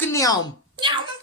fucking yum.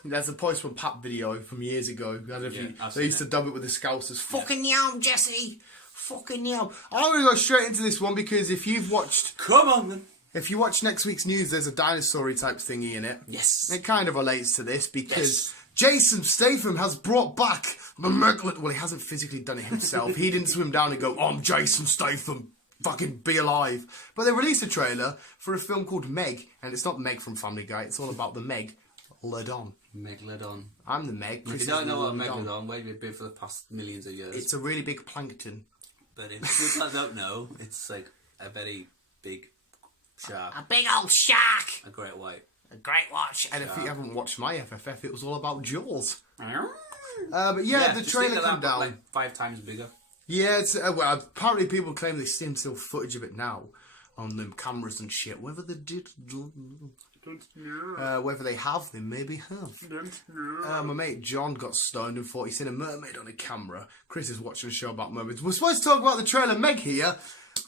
There's a Postman Pat video from years ago. I don't know if they used to dub it with the Scousers. Fucking yum, Jesse. Fucking yum. I'm going to go straight into this one because if you've watched... Come on, then. If you watch next week's news, there's a dinosaur-y type thingy in it. Yes. It kind of relates to this because Jason Statham has brought back the Megalodon. Well, he hasn't physically done it himself. He didn't swim down and go, oh, I'm Jason Statham. Fucking be alive. But they released a trailer for a film called Meg. And it's not Meg from Family Guy. It's all about the Megalodon. Megalodon. I'm the Meg. If you don't know what a Megalodon, where have you been for the past millions of years? It's a really big plankton. But if people don't know, it's like a very big shark. A big old shark. A great white. A great watch. And if you haven't watched my FFF, it was all about Jaws. But yeah, the trailer came down. Like 5 times bigger. Yeah, it's, well, apparently people claim they see still footage of it now on them cameras and shit. Whether they did, Don't know. whether they have, they maybe have. Don't know. My mate John got stoned and thought he'd seen a mermaid on a camera. Chris is watching a show about mermaids. We're supposed to talk about the trailer. Meg here.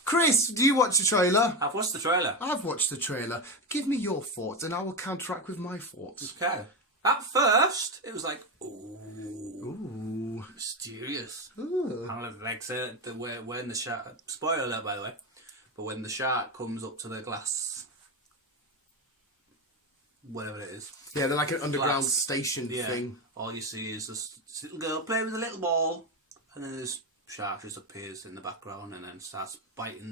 Chris, do you watch the trailer? I've watched the trailer. I've watched the trailer. Give me your thoughts and I will counteract with my thoughts. Okay. At first, it was like, ooh, mysterious. Ooh. Kind of like when the shark, spoiler alert by the way, but when the shark comes up to the glass, whatever it is. Yeah, they're like an underground station thing. All you see is this little girl playing with a little ball, and then this shark just appears in the background and then starts biting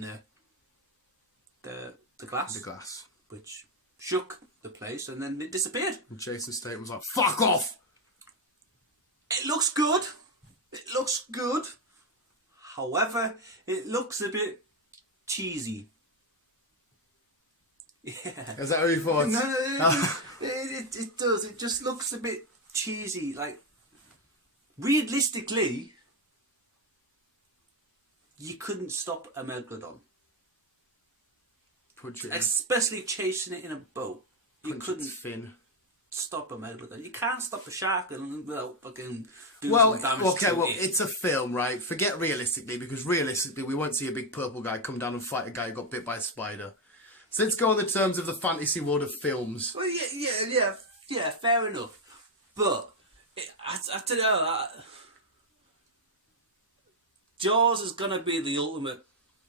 the glass. The glass. Which shook the place and then it disappeared. And Jason Statham was like, fuck off! It looks good. It looks good. However, it looks a bit cheesy. Yeah. Is that what you thought? No, it does. It just looks a bit cheesy. Like, realistically, you couldn't stop a megalodon. Especially chasing it in a boat. You couldn't stop a megalodon. You can't stop a shark without fucking doing some damage to it. It's a film, right? Forget realistically, because realistically we won't see a big purple guy come down and fight a guy who got bit by a spider. So let's go on the terms of the fantasy world of films. Well, yeah, fair enough. But, I don't know, Jaws is going to be the ultimate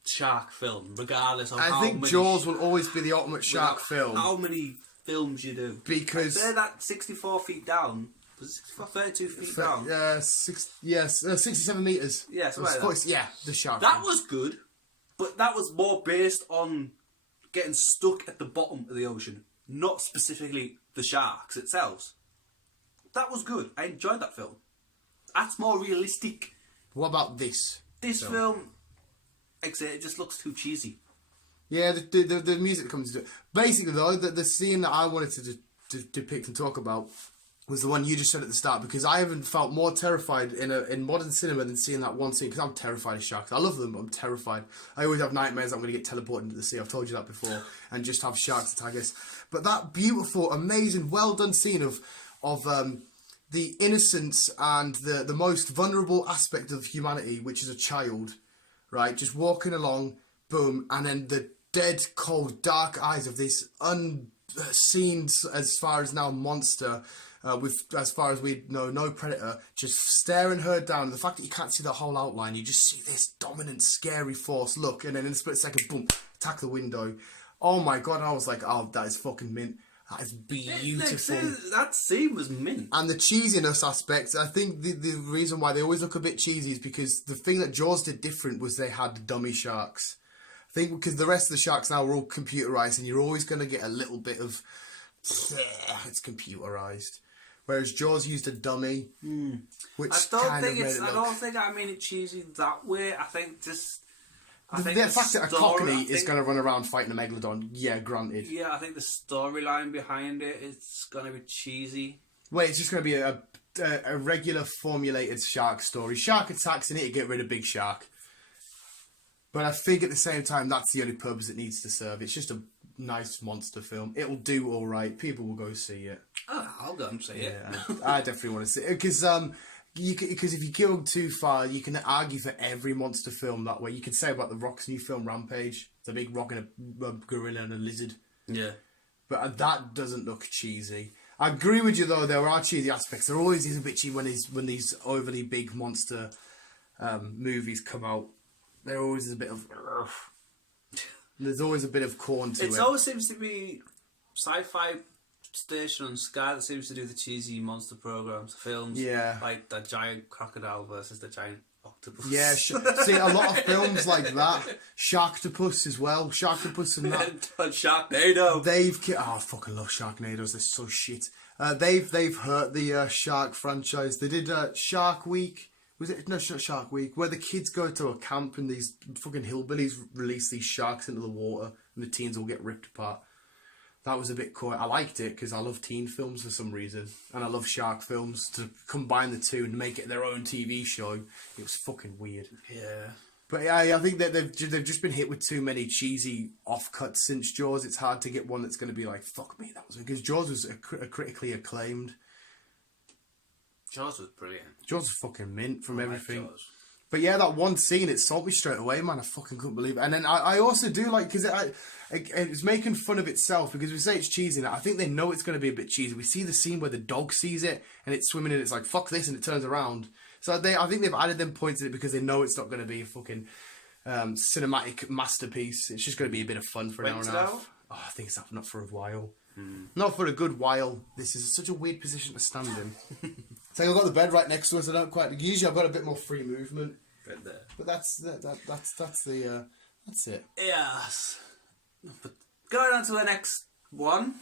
shark film, regardless of I think Jaws will always be the ultimate shark film. How many films you do. Because... they're that 64 feet down. Was it 64, 32 feet down? 67 metres. Yeah, something like that. Yeah, the shark. That was good, but that was more based on getting stuck at the bottom of the ocean, not specifically the sharks itself. That was good. I enjoyed that film. That's more realistic. What about this? This film, it just looks too cheesy. Yeah, the music that comes into it. Basically, though, the scene that I wanted to depict and talk about was the one you just said at the start, because I haven't felt more terrified in modern cinema than seeing that one scene, because I'm terrified of sharks. I love them, but I'm terrified. I always have nightmares I'm going to get teleported into the sea. I've told you that before. And just have sharks attack us. But that beautiful, amazing, well-done scene of the innocence and the most vulnerable aspect of humanity, which is a child, right? Just walking along, boom, and then the dead, cold, dark eyes of this unseen, as far as now, monster, with, as far as we know, no predator, just staring her down. The fact that you can't see the whole outline, you just see this dominant, scary force look, and then in a split second, boom, attack the window. Oh my god, I was like, oh, that is fucking mint. That is beautiful. That scene was mint. And the cheesiness aspect, I think the reason why they always look a bit cheesy is because the thing that Jaws did different was they had dummy sharks. I think because the rest of the sharks now are all computerised and you're always going to get a little bit of, it's computerised. Whereas Jaws used a dummy, which I don't think I mean it cheesy that way. I think just... The fact that a Cockney is going to run around fighting a Megalodon, yeah, granted. Yeah, I think the storyline behind it is going to be cheesy. Wait, it's just going to be a regular formulated shark story. Shark attacks in it to get rid of big shark. But I think at the same time, that's the only purpose it needs to serve. It's just a nice monster film. It'll do all right. People will go see it. Oh, I'll go and see it. I definitely want to see it. Because if you go too far, you can argue for every monster film that way. You can say about The Rock's new film, Rampage. It's a big rock and a gorilla and a lizard. Yeah. But that doesn't look cheesy. I agree with you though. There are cheesy aspects. There always is a bit cheesy when these overly big monster movies come out. There always is a bit of. There's always a bit of corn to it. It always seems to be sci-fi station on Sky that seems to do the cheesy monster programs, films. Yeah. Like the giant crocodile versus the giant octopus. Yeah, see a lot of films like that. Sharktopus as well. Sharktopus and that. And Sharknado. I fucking love Sharknadoes. They're so shit. They've hurt the Shark franchise. They did Shark Week. Was it? No, it's not Shark Week. Where the kids go to a camp and these fucking hillbillies release these sharks into the water and the teens all get ripped apart. That was a bit cool. I liked it because I love teen films for some reason. And I love shark films. To combine the two and make it their own TV show, it was fucking weird. Yeah. But yeah, I think that they've just been hit with too many cheesy offcuts since Jaws. It's hard to get one that's going to be like, fuck me, that was... Because Jaws was a critically acclaimed. Jaws was brilliant. Jaws was fucking mint from everything. Jaws. But yeah, that one scene, it sold me straight away, man. I fucking couldn't believe it. And then I also do like, because it's making fun of itself, because we say it's cheesy now. I think they know it's going to be a bit cheesy. We see the scene where the dog sees it, and it's swimming, and it's like, fuck this, and it turns around. So I think they've added them points in it because they know it's not going to be a fucking cinematic masterpiece. It's just going to be a bit of fun for an hour and a half. Oh, I think it's not for a while. Not for a good while. This is such a weird position to stand in. So I've got the bed right next to us. I don't quite. Usually I've got a bit more free movement. Right there. But that's it. Yes. But going on to the next one,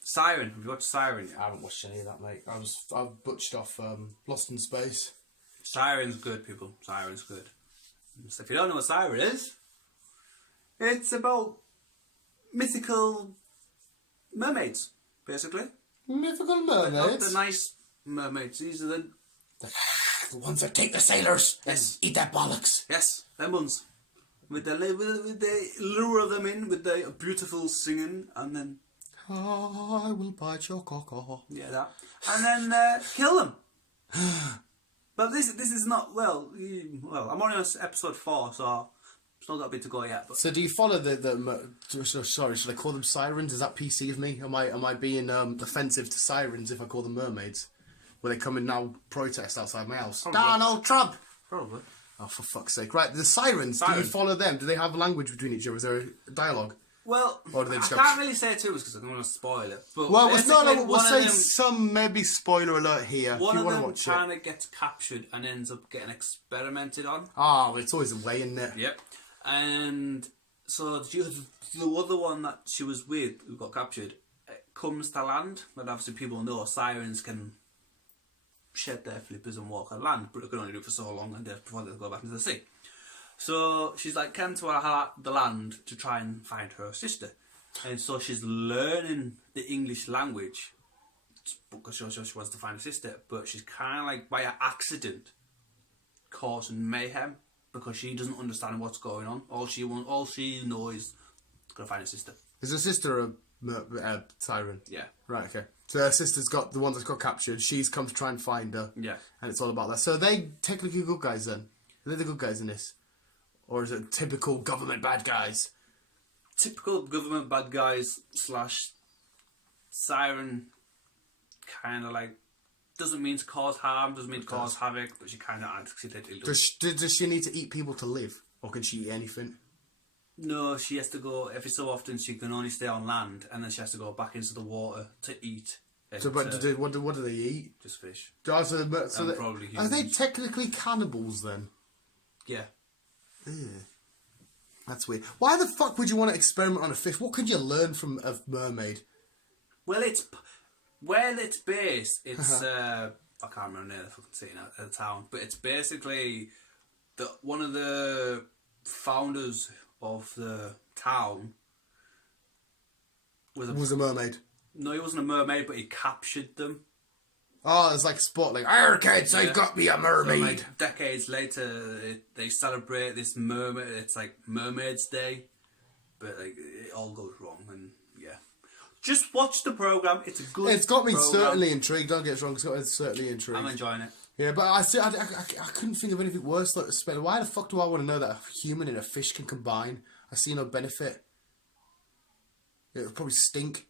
Siren. Have you watched Siren yet? I haven't watched any of that, mate. I've butched off Lost in Space. Siren's good, people. Siren's good. So if you don't know what Siren is, it's about mythical mermaids, basically. Mythical Not mermaids? the nice mermaids. These are the ones that take the sailors. Yes. Eat their bollocks. Yes, them ones. With the lure them in with the beautiful singing, and then I will bite your cock off. yeah, that, and then kill them. But this is not well. I'm only on episode 4, so still got a bit to go yet. But So do you follow sorry, should I call them sirens? Is that PC of me? Am I being offensive to sirens if I call them mermaids? Will they come and now protest outside my house? Probably. Donald Trump! probably. Oh, for fuck's sake. Right, the sirens, do you Sirens. follow them? Do they have language between each other? Is there a dialogue? Well, Or do they I just go- can't really say too much because I don't want to spoil it. But Well, basically, we'll one of say them- some maybe spoiler alert here. One if you of want to them watch kind it. of gets captured and ends up getting experimented on. Oh, it's always a way, isn't it? Yep. And so the other one that she was with, who got captured, comes to land. But obviously people know sirens can shed their flippers and walk on land, but they can only do it for so long and before they go back into the sea. So she's like came to the land to try and find her sister. And so she's learning the English language because she wants to find her sister, but she's kind of like by accident causing mayhem because she doesn't understand what's going on. All she knows is gonna find her sister. Is her sister a siren? Yeah, Right, okay. So her sister's got the one that's got captured. She's come to try and find her. yeah. And it's all about that. So are they technically good guys then? Are they the good guys in this? Or is it typical government bad guys? Typical government bad guys / siren. Kind of like doesn't mean to cause harm, doesn't mean to cause havoc, but she kind of accidentally does. Does she need to eat people to live? Or can she eat anything? No, she has to go every so often. She can only stay on land, and then she has to go back into the water to eat. So, but what do they eat? Just fish. So probably are they humans. technically cannibals then? Yeah. That's weird. Why the fuck would you want to experiment on a fish? What could you learn from a mermaid? Well, it's based. It's I can't remember the name of the fucking city now, the town, but it's basically one of the founders of the town Was a mermaid. No, he wasn't a mermaid, but he captured them. Oh, it's like sport, like, "Arr, kids, Yeah. I've got me a mermaid." So, like, decades later, they celebrate this mermaid. It's like Mermaid's Day, but like it all goes wrong, and yeah. Just watch the program. It's a good. It's got me program. certainly intrigued. Don't get us wrong. It's got me certainly intrigued. I'm enjoying it. Yeah, but I couldn't think of anything worse. Like, why the fuck do I want to know that a human and a fish can combine? I see no benefit. It would probably stink.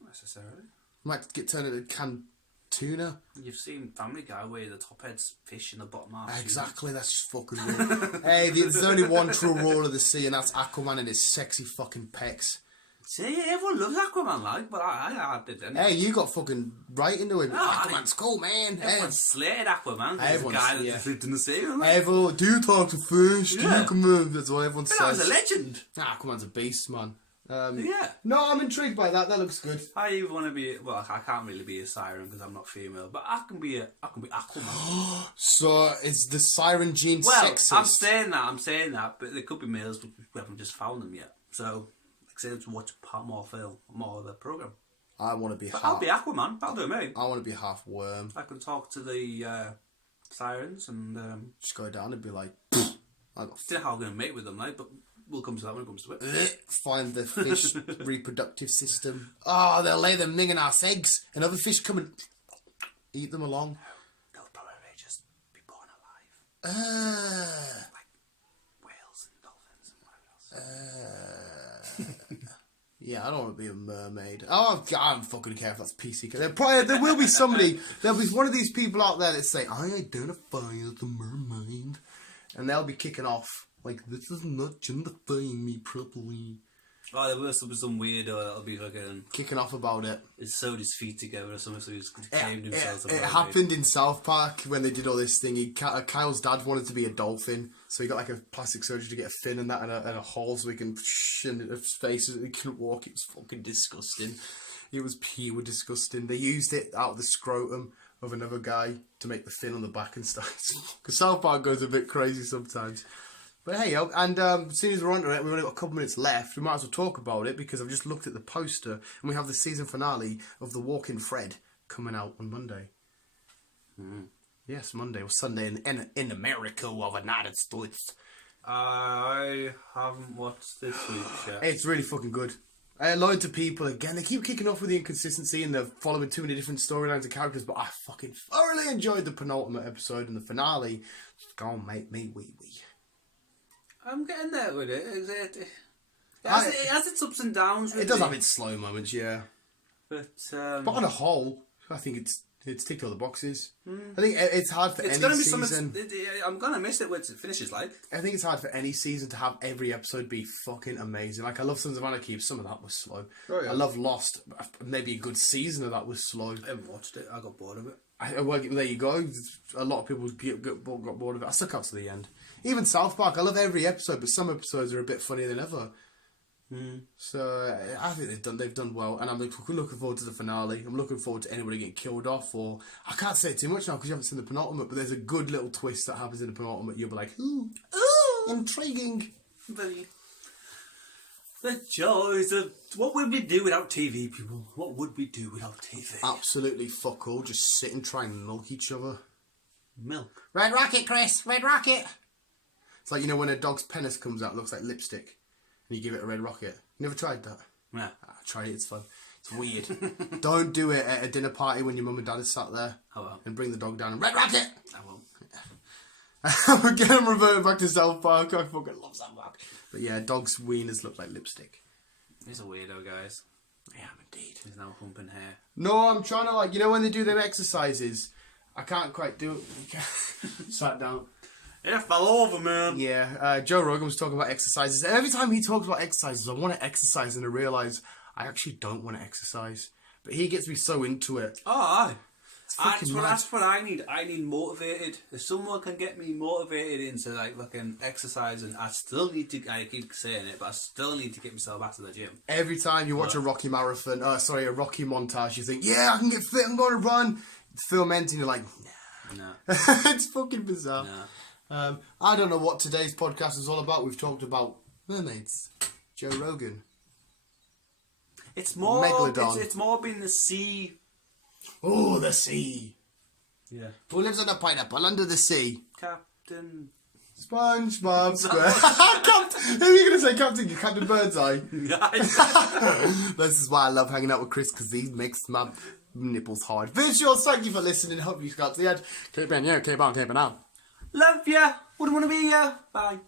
Not necessarily. Might get turned into canned tuna. You've seen Family Guy where the top head's fish in the bottom half. Exactly, that's just fucking weird. Hey, there's only one true ruler of the sea, and that's Aquaman and his sexy fucking pecs. See, everyone loves Aquaman, like, but I didn't. Hey, you got fucking right into him. Aquaman's cool, man. Everyone slated Aquaman. He's a guy that just lived in the sea. Everyone, do you talk to fish? Do Yeah. you come in? That's what everyone That says. was a legend. Aquaman's a beast, man. Yeah. No, I'm intrigued by that. That looks good. I even want to be. Well, I can't really be a Siren because I'm not female, but I can be Aquaman. So is the Siren gene Well, sexist? I'm saying that, but there could be males, but we haven't just found them yet. So, excited to watch more film, more of the program. I want to be But half. I'll be Aquaman. That'll do me. I want to be half worm. I can talk to the Sirens and Just go down and be like, I got still how I'm going to mate with them, like, but we'll come to that when it comes to it. find the fish reproductive system. Oh, they'll lay them minging ass eggs, and other fish come and eat them along. They'll probably just be born alive. Like whales and dolphins and whatever else. Yeah, I don't want to be a mermaid. Oh, I don't fucking care if that's PC. There will be somebody. There'll be one of these people out there that say, "I identify as a mermaid," and they'll be kicking off. Like, this is not genderifying me properly. Oh, there will be some weirdo that'll be fucking Kicking off about it. he's sewed his feet together or something, so he's claimed himself. It happened in South Park when they did all this thing. Kyle's dad wanted to be a dolphin, so he got like a plastic surgery to get a fin and that and a hole so he can in his face and he couldn't walk. It was fucking disgusting. It was pure disgusting. They used it out of the scrotum of another guy to make the fin on the back and stuff. Because South Park goes a bit crazy sometimes. But hey, and as soon as we're onto it, we've only got a couple minutes left. We might as well talk about it because I've just looked at the poster and we have the season finale of The Walking Fred coming out on Monday. Yes, Monday or Sunday in America or the United States. I haven't watched this week yet. It's really fucking good. Loads of people, again, they keep kicking off with the inconsistency and they're following too many different storylines and characters, but I fucking thoroughly enjoyed the penultimate episode and the finale. It's gonna make me wee-wee. I'm getting there with it. It has its ups and downs. It does have its slow moments, yeah. But on a whole, I think it's ticked all the boxes. I think it's hard for any season. I'm gonna miss it when it finishes. Like, I think it's hard for any season to have every episode be fucking amazing. Like, I love Sons of Anarchy. Some of that was slow. Oh, yeah. I love Lost. Maybe a good season of that was slow. I haven't watched it. I got bored of it. Well, there you go. A lot of people got bored of it. I stuck out to the end. Even South Park, I love every episode, but some episodes are a bit funnier than ever. So I think they've done well, and I'm looking forward to the finale. I'm looking forward to anybody getting killed off, or I can't say too much now because you haven't seen the penultimate. But there's a good little twist that happens in the penultimate. You'll be like, ooh, intriguing. The joys of what would we do without TV, people? What would we do without TV? Absolutely fuck all. Just sit and try and milk each other. Milk. Red Rocket, Chris. Red Rocket. It's like, you know, when a dog's penis comes out, it looks like lipstick, and you give it a red rocket. You never tried that? Yeah. I tried it. It's fun. It's weird. Don't do it at a dinner party when your mum and dad are sat there. I won't. And bring the dog down and red rocket. I won't. Again, reverting back to South Park. I fucking love South Park. But yeah, dogs' wieners look like lipstick. He's a weirdo, guys. I am indeed. He's now pumping hair. No, I'm trying to, like, you know when they do their exercises, I can't quite do it. Sat down. Yeah, fell over, man. Yeah, Joe Rogan was talking about exercises. Every time he talks about exercises, I want to exercise, and I realise I actually don't want to exercise. But he gets me so into it. Oh, aye. Fucking mad. That's what I need. I need motivated. If someone can get me motivated into like fucking exercising, I still need to. I keep saying it, but I still need to get myself back to the gym. Every time you watch a Rocky marathon, a Rocky montage, you think, yeah, I can get fit. I'm going to run. It's film ends, and you're like, nah. It's fucking bizarre. Nah. I don't know what today's podcast is all about. We've talked about mermaids, Joe Rogan. It's more. Megalodon. It's more been the sea. Oh, the sea. Yeah. Who lives on a pineapple under the sea? Captain. SpongeBob SquarePants. Who are you going to say, Captain Birdseye? This is why I love hanging out with Chris, because he makes my nipples hard. Visuals, thank you for listening. Hope you got to the end. Keep in, yeah, keep on, keep on out. Love ya. Wouldn't want to be ya. Bye.